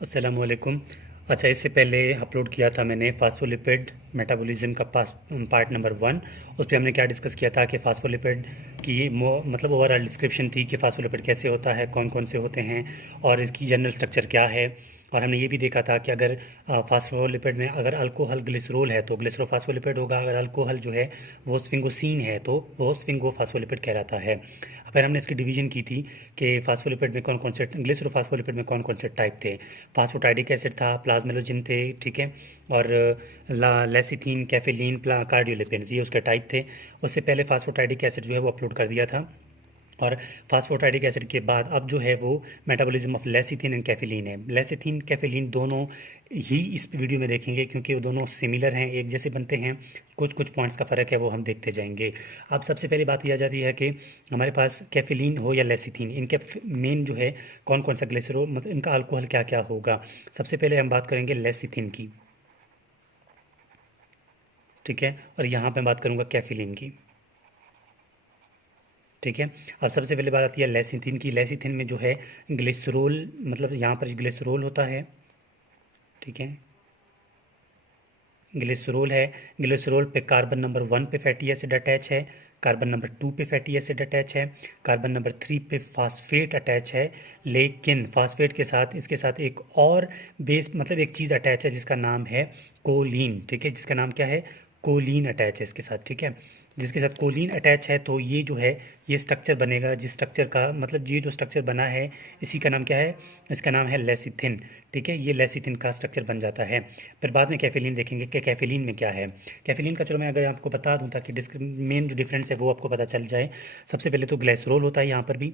अस्सलामुअलैकुम। अच्छा, इससे पहले अपलोड किया था मैंने फास्फोलिपिड मेटाबॉलिज्म का पार्ट नंबर 1। उस पे हमने क्या डिस्कस किया था कि फास्फोलिपिड की मतलब ओवरऑल डिस्क्रिप्शन थी कि फास्फोलिपिड कैसे होता है, कौन कौन से होते हैं और इसकी जनरल स्ट्रक्चर क्या है। और हमने ये भी देखा था कि अगर फास्फोलिपिड में अगर अल्कोहल ग्लिसरोल है तो ग्लिसरोफास्फोलिपिड होगा, अगर अल्कोहल जो है वो स्फिंगोसीन है तो वो स्फिंगोफास्फोलिपिड कहलाता है। फिर हमने इसकी डिवीजन की थी कि फास्फोलिपिड में कौन कौन से ग्लिसरोफास्फोलिपिड में कौन कौन से टाइप थे। फास्फोटाइडिक एसिड था, प्लाज्मेलोजिन थे, ठीक है, और लेसिथीन, कैफेलिन, कार्डियोलिपिड्स, ये उसके टाइप थे। उससे पहले फास्फोटाइडिक एसिड जो है वो अपलोड कर दिया था। और फास्फोटाइडिक एसिड के बाद अब जो है वो मेटाबॉलिज्म ऑफ लेसिथिन एंड कैफेलिन है। लेसिथिन कैफेलिन दोनों ही इस वीडियो में देखेंगे क्योंकि वो दोनों सिमिलर हैं, एक जैसे बनते हैं। कुछ कुछ पॉइंट्स का फ़र्क है वो हम देखते जाएंगे। अब सबसे पहली बात यह आ जाती है कि हमारे पास कैफेलिन हो या लेसिथिन, इनके मेन जो है कौन कौन सा ग्लिसरॉल, मतलब इनका अल्कोहल क्या क्या होगा। सबसे पहले हम बात करेंगे लेसिथिन की, ठीक है, और यहाँ पे बात करूँगा कैफेलिन की, ठीक है। अब सबसे पहले बात आती है लेसिथिन की। लेसिथिन में जो है ग्लिसरोल, मतलब यहाँ पर ग्लिसरोल होता है, ठीक है, ग्लिसरोल है। ग्लिसरोल पे कार्बन नंबर 1 पे फैटी एसिड अटैच है, कार्बन नंबर 2 पे फैटी एसिड अटैच है, कार्बन नंबर 3 पे फास्फेट अटैच है। लेकिन फास्फेट के साथ इसके साथ एक और बेस, मतलब एक चीज़ अटैच है जिसका नाम है कोलिन, ठीक है, जिसका नाम क्या है, कोलिन अटैच है इसके साथ, ठीक है। जिसके साथ कोलिन अटैच है तो ये जो है ये स्ट्रक्चर बनेगा, जिस स्ट्रक्चर का मतलब ये जो स्ट्रक्चर बना है इसी का नाम क्या है, इसका नाम है लेसिथिन, ठीक है। ये लेसिथिन का स्ट्रक्चर बन जाता है। फिर बाद में कैफेलिन देखेंगे कि कैफेलिन में क्या है। कैफेलिन का चलो मैं अगर आपको बता दूं ताकि मेन जो डिफरेंस है वो आपको पता चल जाए। सबसे पहले तो ग्लाइसरोल होता है यहाँ पर भी,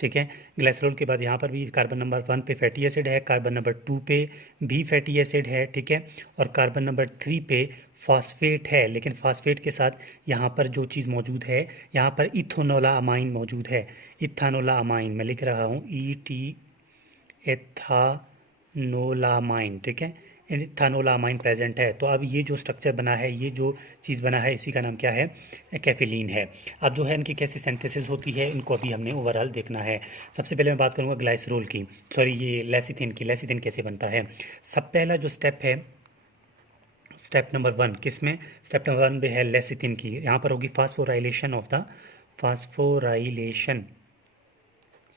ठीक है। ग्लाइसरोल के बाद यहाँ पर भी कार्बन नंबर 1 पे फैटी एसिड है, कार्बन नंबर 2 पे भी फैटी एसिड है, ठीक है, और कार्बन नंबर 3 पे फॉस्फेट है। लेकिन फॉस्फेट के साथ यहाँ पर जो चीज़ मौजूद है, यहाँ पर इथोनोला अमाइन मौजूद है। इथानोला अमाइन मैं लिख रहा हूँ, एथानोलामाइन, ठीक है, इथानोलामाइन प्रेजेंट है। तो अब ये जो स्ट्रक्चर बना है, ये जो चीज़ बना है, इसी का नाम क्या है, कैफिलीन है। अब जो है इनकी कैसे सिंथेसिस होती है इनको अभी हमने ओवरऑल देखना है। सबसे पहले मैं बात करूँगा ग्लाइसरोल की, सॉरी ये लेसिथिन की। लेसिथिन कैसे बनता है, सब पहला जो स्टेप है, स्टेप नंबर 1 किस में, स्टेप नंबर 1 में है लेसिथिन की। यहाँ पर होगी phosphorylation of the, phosphorylation,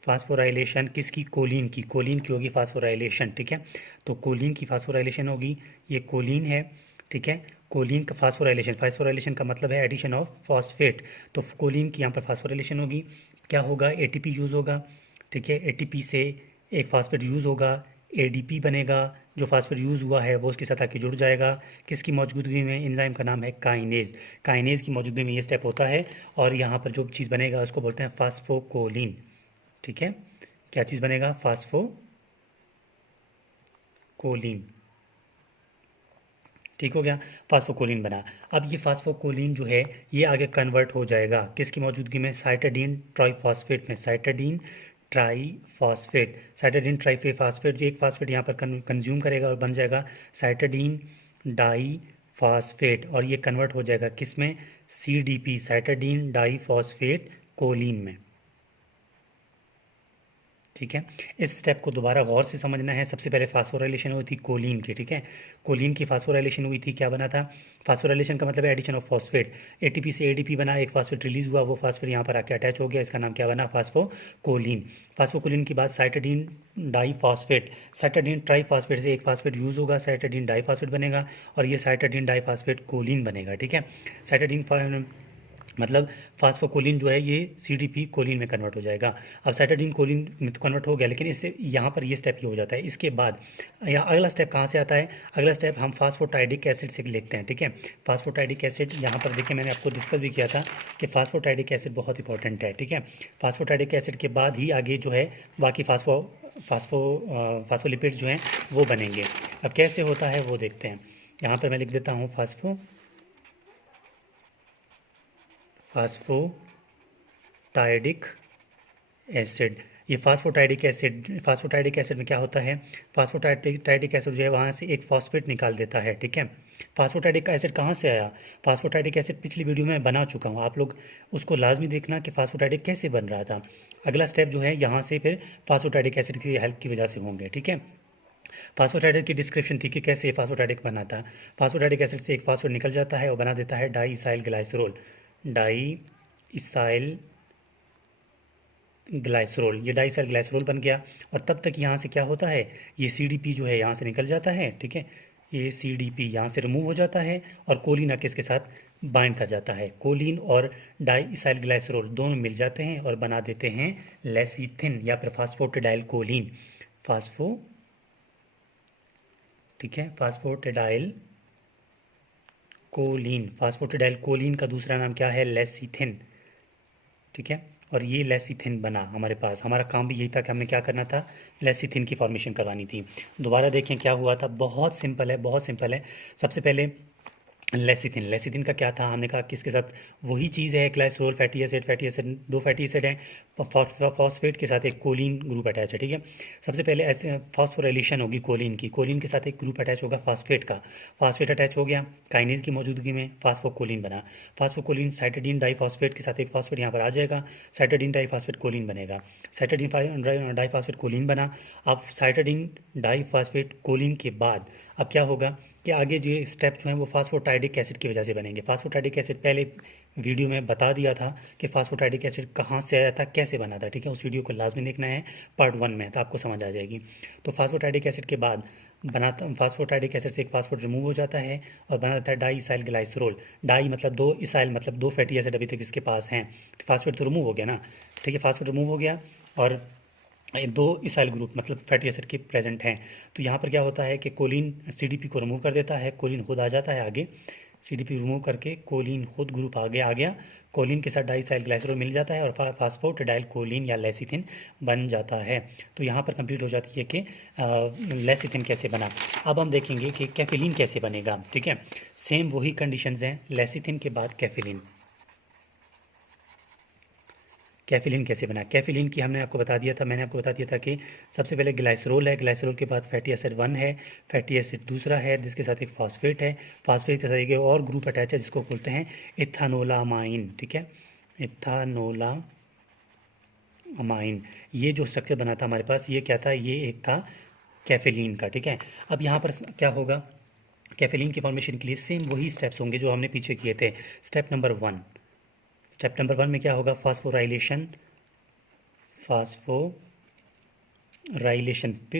phosphorylation किसकी, कोलिन की। कोलिन की होगी फास्फोराइलेशन, ठीक है। तो कोलिन की फास्फोराइलेशन होगी, ये कोलिन है, ठीक है। कोलिन का फास्फोराइलेशन, फास्फोराइलेशन का मतलब है एडिशन ऑफ फॉस्फेट। तो कोलिन की यहाँ पर फास्फोराइलेशन होगी, क्या होगा, एटीपी यूज़ होगा, ठीक है। एटीपी से एक फास्फेट यूज़ होगा, एडीपी बनेगा। जो फास्फेट यूज़ हुआ है वो उसके साथ आके जुड़ जाएगा, किसकी मौजूदगी में, एंजाइम का नाम है काइनेज। काइनेज की मौजूदगी में ये स्टेप होता है और यहाँ पर जो चीज़ बनेगा उसको बोलते हैं फास्फोकोलिन, ठीक है। क्या चीज़ बनेगा, फास्फोकोलिन, ठीक हो गया, फास्फोकोलिन बना। अब ये फास्फोकोलिन जो है ये आगे कन्वर्ट हो जाएगा किसकी मौजूदगी में, साइटाडीन ट्राइफॉस्फेट में। साइटाडीन ट्राइफॉस्फेट, साइटाडीन ट्राइफॉस्फेट, एक फास्फेट यहाँ पर कंज्यूम करेगा और बन जाएगा साइटाडीन डाई फास्फेट, और ये कन्वर्ट हो जाएगा किस में, सीडीपी, साइटाडीन डाई फॉस्फेट कोलिन में, ठीक है। इस स्टेप को दोबारा गौर से समझना है। सबसे पहले फास्फोराइलेशन हुई थी कोलिन की, ठीक है। कोलिन की फास्फोराइलेशन हुई थी, क्या बना था, फास्फोराइलेशन का मतलब है एडिशन ऑफ फॉस्फेट। एटीपी से एडीपी बना, एक फास्फेट रिलीज हुआ, वो फास्फेट यहाँ पर आके अटैच हो गया, इसका नाम क्या बना, फास्फोकोलिन। फास्फोकोलिन के बाद साइटाडीन डाईफॉस्फेट, साइटाडीन ट्राईफॉस्फेट से एक फास्फेट यूज़ होगा, साइटाडीन डाईफॉस्फेट बनेगा और ये साइटाडीन डाईफॉस्फेट कोलिन बनेगा, ठीक है। साइटाडीन मतलब फास्फोकोलिन जो है ये सीडीपी कोलिन में कन्वर्ट हो जाएगा। अब साइटाडीन कोलिन में तो कन्वर्ट हो गया, लेकिन इससे यहाँ पर ये स्टेप ही हो जाता है। इसके बाद या अगला स्टेप कहाँ से आता है, अगला स्टेप हम फास्फोटाइडिक एसिड से लिखते हैं, ठीक है। फास्फोटाइडिक एसिड यहाँ पर देखिए मैंने आपको डिस्कस भी किया था कि फास्फोटाइडिक एसिड बहुत इंपॉर्टेंट है, ठीक है। फास्फोटाइडिक एसिड के बाद ही आगे जो है बाकी फास्फोलिपिड जो हैं वो बनेंगे। अब कैसे होता है वो देखते हैं। यहाँ पर मैं लिख देता हूँ फास्फोटाइडिक एसिड। ये फास्फोटाइडिक एसिड में क्या होता है, फास्फोटाइडिक एसिड जो है वहाँ से एक फॉस्फेट निकाल देता है, ठीक है। फास्फोटाइडिक एसिड कहाँ से आया, फास्फोटाइडिक एसिड पिछली वीडियो में बना चुका हूँ, आप लोग उसको लाजमी देखना कि फास्फोटाइडिक कैसे बन रहा था। अगला स्टेप जो है यहाँ से फिर फास्फोटाइडिक एसिड की हेल्प की वजह से होंगे, ठीक है। फास्फोटाइडिक की डिस्क्रिप्शन थी कि कैसे फास्फोटाइडिक बनाता है। फास्फोटाइडिक एसिड से एक फास्फेट निकल जाता है और बना देता है डाई इसाइल ग्लाइसरोल। डाई इसाइल ग्लाइसरोल, ये डाई इसाइल ग्लाइसरोल बन गया। और तब तक यहाँ से क्या होता है, ये CDP जो है यहाँ से निकल जाता है, ठीक है। ये CDP यहाँ से रिमूव हो जाता है और कोलिन आके इसके साथ बाइंड कर जाता है। कोलिन और डाई इसाइल ग्लाइसरोल दोनों मिल जाते हैं और बना देते हैं लेसिथिन या फिर फास्फोटेडाइल कोलिन। ठीक है, फास्फोटेडाइल कोलिन। फास्फोटेडाइल कोलिन का दूसरा नाम क्या है, लेसिथिन, ठीक है। और ये लेसिथिन बना हमारे पास, हमारा काम भी यही था कि हमें क्या करना था, लेसिथिन की फॉर्मेशन करवानी थी। दोबारा देखें क्या हुआ था, बहुत सिंपल है, बहुत सिंपल है। सबसे पहले लेसिथिन का क्या था, हमने कहा कि इसके साथ वही चीज़ है, ग्लाइसरोल फैटी एसिड, दो फैटी एसिड हैं, फॉस्फेट के साथ एक कोलिन ग्रुप अटैच है, ठीक है। सबसे पहले ऐसे फॉस्फोराइलेशन होगी कोलिन की, कोलिन के साथ एक ग्रुप अटैच होगा फास्फेट का, फास्फेट अटैच हो गया, काइनेज की मौजूदगी में फास्फोकोलिन बना। फास्फोकोलिन साइटाडीन डाईफॉस्फेट के साथ एक फॉस्फेट यहाँ पर आ जाएगा, साइटाडीन डाईफॉस्फेट कोलिन बनेगा। साइटाडीन डाईफॉस्फेट कोलिन बना। अब साइटाडीन डाईफॉस्फेट कोलिन के बाद अब क्या होगा कि आगे जो स्टेप जो हैं वो फास्फोटाइडिक एसिड की वजह से बनेंगे। फास्फोटाइडिक एसिड पहले वीडियो में बता दिया था कि फास्फोटाइडिक एसिड कहाँ से आया था, कैसे बना था, ठीक है। उस वीडियो को लाजमी देखना है पार्ट 1 में, तो आपको समझ आ जाएगी। तो फास्फोटाइडिक एसिड के बाद बनाता, फास्फोटाइडिक एसिड से एक फास्फोट रिमूव हो जाता है और बना देता है डाई इसाइल ग्लाइसरोल। डाई मतलब दो, इसाइल मतलब दो फैटी एसिड अभी तक इसके पास हैं। फास्फेट तो रिमूव हो गया ना, ठीक है, फास्फेट रिमूव हो गया और दो इसाइल ग्रुप मतलब फैटी एसिड के प्रेजेंट हैं। तो यहाँ पर क्या होता है कि कोलिन CDP को रिमूव कर देता है, कोलिन खुद आ जाता है आगे, CDP रिमूव करके कोलिन खुद ग्रुप आगे आ गया, कोलिन के साथ डाईसाइल ग्लाइसरोल मिल जाता है और फास्फोटाइल कोलिन या लेसिथिन बन जाता है। तो यहाँ पर कंप्लीट हो जाती है कि लेसिथिन कैसे बना। अब हम देखेंगे कि कैफिलिन कैसे बनेगा, ठीक है। सेम वही कंडीशंस हैं, लेसिथिन के बाद कैफिलिन। कैफिलिन कैसे बना, कैफिलिन की मैंने आपको बता दिया था कि सबसे पहले ग्लाइसरोल है, ग्लाइसरोल के बाद फैटी एसिड 1 है, फैटी एसिड दूसरा है जिसके साथ एक फॉस्फेट है, फॉस्फेट के साथ एक और ग्रुप अटैच है जिसको बोलते हैं इथानोलामाइन, ठीक है, इथानोलामाइन। ये जो स्ट्रक्चर बना था हमारे पास, ये क्या था, ये एक था कैफिलिन का, ठीक है। अब यहाँ पर क्या होगा, कैफिलिन की फॉर्मेशन के लिए सेम वही स्टेप्स होंगे जो हमने पीछे किए थे। स्टेप नंबर 1 में क्या होगा, फास्फोराइलेशन।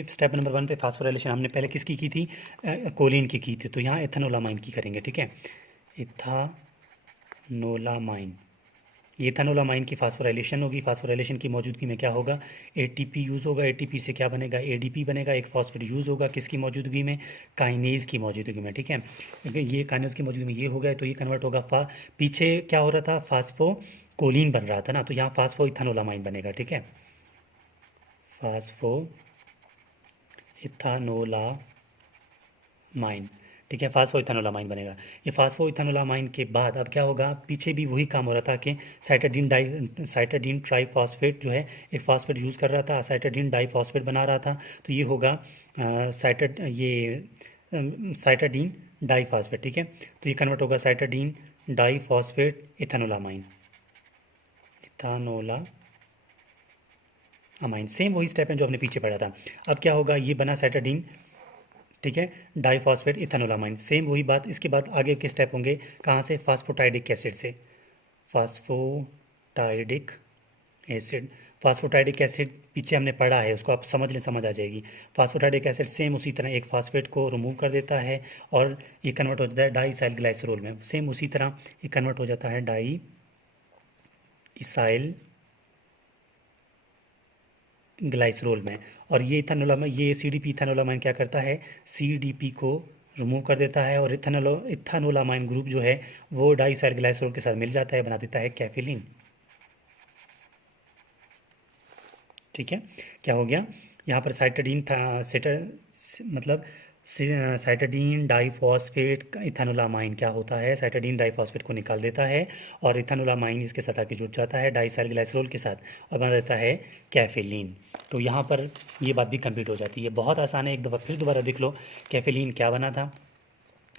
स्टेप नंबर 1 पे फास्फोराइलेशन हमने पहले किसकी की थी, कोलिन की थी। तो यहाँ इथानोलामाइन की करेंगे, ठीक है, इथानोलामाइन। ये इथानोलामाइन की फास्फोराइलेशन होगी, फास्फोराइलेशन की मौजूदगी में क्या होगा, ATP यूज़ होगा, ATP से क्या बनेगा, ADP बनेगा, एक फॉस्फेट यूज़ होगा किसकी मौजूदगी में, काइनेज की मौजूदगी में, ठीक है। ये काइनेज की मौजूदगी में ये हो गया तो ये कन्वर्ट होगा पीछे क्या हो रहा था, फास्फोकोलिन बन रहा था ना, तो यहाँ फास्फो इथानोलामाइन बनेगा, ठीक है, फास्फो इथानोलामाइन, ठीक है, फास्फोइथानोलामाइन बनेगा। ये फास्फोइथानोलामाइन के बाद अब क्या होगा, पीछे भी वही काम हो रहा था कि साइटाडीन ट्राईफॉस्फेट जो है एक फॉस्फेट यूज़ कर रहा था, साइटाडीन डाईफॉस्फेट बना रहा था, तो ये होगा साइटाडीन डाईफॉस्फेट, ठीक है। तो ये कन्वर्ट होगा साइटाडीन डाईफॉस्फेट इथानोलामाइन। सेम वही स्टेप है जो हमने पीछे पढ़ा था। अब क्या होगा, ये बना साइटाडीन, ठीक है, डाईफॉस्फेट इथानोलामाइन। सेम वही बात, इसके बाद आगे के स्टेप होंगे कहाँ से, फास्फोटाइडिक एसिड से। फास्फोटाइडिक एसिड पीछे हमने पढ़ा है, उसको आप समझ लें, समझ आ जाएगी। फास्फोटाइडिक एसिड सेम उसी तरह एक फास्फेट को रिमूव कर देता है और ये कन्वर्ट हो जाता है डाई इसाइल ग्लाइसरोल में। सेम उसी तरह ये कन्वर्ट हो जाता है डाई इसाइल ग्लाइसरोल में। और ये इथानोलामाइन, ये CDP इथानोलामाइन क्या करता है, CDP को रिमूव कर देता है और इथानोलामाइन ग्रुप जो है वो डाईसाइल ग्लाइसरोल के साथ मिल जाता है, बना देता है कैफिलिन, ठीक है। क्या हो गया, यहाँ पर साइटाडीन था, मतलब साइटाडीन डाइफॉस्फेट इथानोलामाइन क्या होता है, साइटाडीन डाइफॉस्फेट को निकाल देता है और इथानोलामाइन इसके साथ आके जुड़ जाता है डाइसाइल ग्लाइसरोल के साथ और बना देता है कैफेलिन। तो यहाँ पर ये बात भी कंप्लीट हो जाती है। बहुत आसान है, एक दफ़ा फिर दोबारा देख लो। कैफेलिन क्या बना था,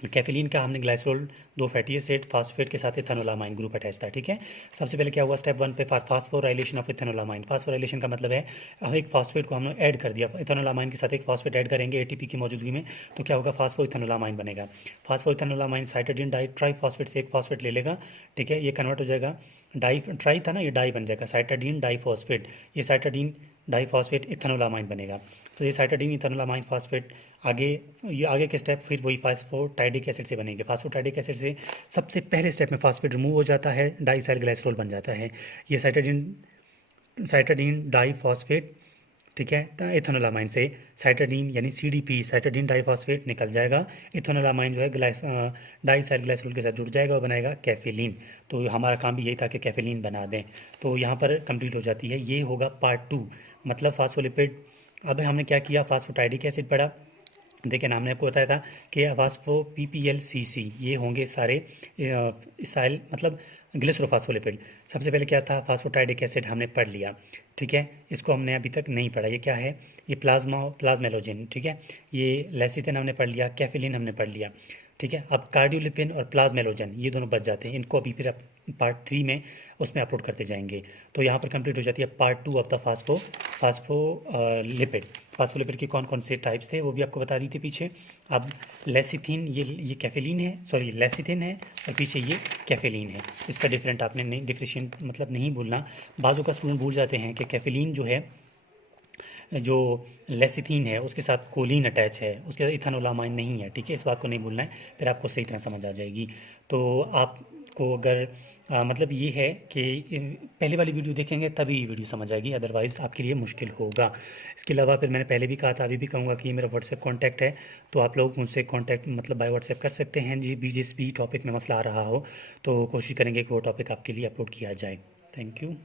कैफेलिन का हमने ग्लाइसरोल 2 फैटी एसिड फास्फेट के साथ इथानोलामाइन ग्रुप अटैच था, ठीक है। सबसे पहले क्या हुआ, स्टेप 1 पे फास्फोराइलेशन ऑफ इथानोलामाइन। फास्फोराइलेशन का मतलब है हम एक फास्फेट को हमने ऐड कर दिया, इथानोलामाइन के साथ एक फास्फेट ऐड करेंगे एटीपी की मौजूदगी में, तो क्या होगा, फास्फो इथानोलामाइन बनेगा। फास्फो इथानोलामाइन साइटाडीन डाई ट्राई फास्फेट से एक फास्फेट ले लेगा, ठीक है, ये कन्वर्ट हो जाएगा, डाई ट्राई था ना, ये डाई बन जाएगा, साइटाडीन डाइफॉस्फेट, ये साइटाडीन डाइफॉस्फेट इथानोलामाइन बनेगा। तो ये साइटाडीन इथानोलामाइन फास्फेट आगे, ये आगे के स्टेप फिर वही फास्फोटाइडिक एसिड से बनेंगे। फास्फोटाइडिक एसिड से सबसे पहले स्टेप में फास्फेट रिमूव हो जाता है, डाइसाइल ग्लाइसरोल बन जाता है, ये साइटाडीन डाइफॉस्फेट, ठीक है। इथानोलामाइन से साइटाडीन यानी सीडीपी साइटाडीन डाइफॉस्फेट निकल जाएगा, इथानोलामाइन जो है डाइसाइल ग्लाइसरोल के साथ जुड़ जाएगा और बनाएगा कैफेलिन। तो हमारा काम भी यही था कि कैफेलिन बना दें। तो यहाँ पर कंप्लीट हो जाती है। ये होगा पार्ट 2, मतलब फास्फोलिपिड। अब हमने क्या किया, फास्फोटाइडिक एसिड पढ़ा, देखिए ना, हमने आपको बताया था कि फास्फो PPLCC ये होंगे सारे इसाइल मतलब ग्लिसरोफास्फोलिपिड। सबसे पहले क्या था, फास्फोटाइडिक एसिड हमने पढ़ लिया, ठीक है। इसको हमने अभी तक नहीं पढ़ा, ये क्या है, ये प्लाज्मेलोजिन, ठीक है। ये लेसिथिन हमने पढ़ लिया, कैफिलिन हमने पढ़ लिया, ठीक है। अब कार्डियोलिपिन और प्लाज्मेलोजन ये दोनों बच जाते हैं, इनको अभी फिर पार्ट 3 में उसमें अपलोड करते जाएंगे। तो यहाँ पर कंप्लीट हो जाती है part 2 of the phospholipid. Phospholipid के कौन कौन से टाइप्स थे वो भी आपको बता दी थी पीछे। अब लेसिथिन, ये कैफेलिन है, सॉरी लेसिथिन है, और पीछे ये कैफेलिन है। इसका डिफरेंट आपने नहीं डिफ्रेंशिएट मतलब नहीं भूलना। बाजू का स्टूडेंट भूल जाते हैं कि कैफेलिन जो है, जो लेसिथिन है उसके साथ कोलिन अटैच है, उसके साथ इथानोलामाइन नहीं है, ठीक है। इस बात को नहीं भूलना है, फिर आपको सही तरह समझ आ जाएगी। तो आपको अगर मतलब ये है कि पहले वाली वीडियो देखेंगे तभी वीडियो समझ आएगी, अदरवाइज़ आपके लिए मुश्किल होगा। इसके अलावा फिर मैंने पहले भी कहा था, अभी भी कहूँगा कि ये मेरा व्हाट्सएप कॉन्टैक्ट है, तो आप लोग मुझसे कॉन्टैक्ट मतलब बाय व्हाट्सएप कर सकते हैं जिस भी टॉपिक में मसला आ रहा हो, तो कोशिश करेंगे कि वो टॉपिक आपके लिए अपलोड किया जाए। Thank you.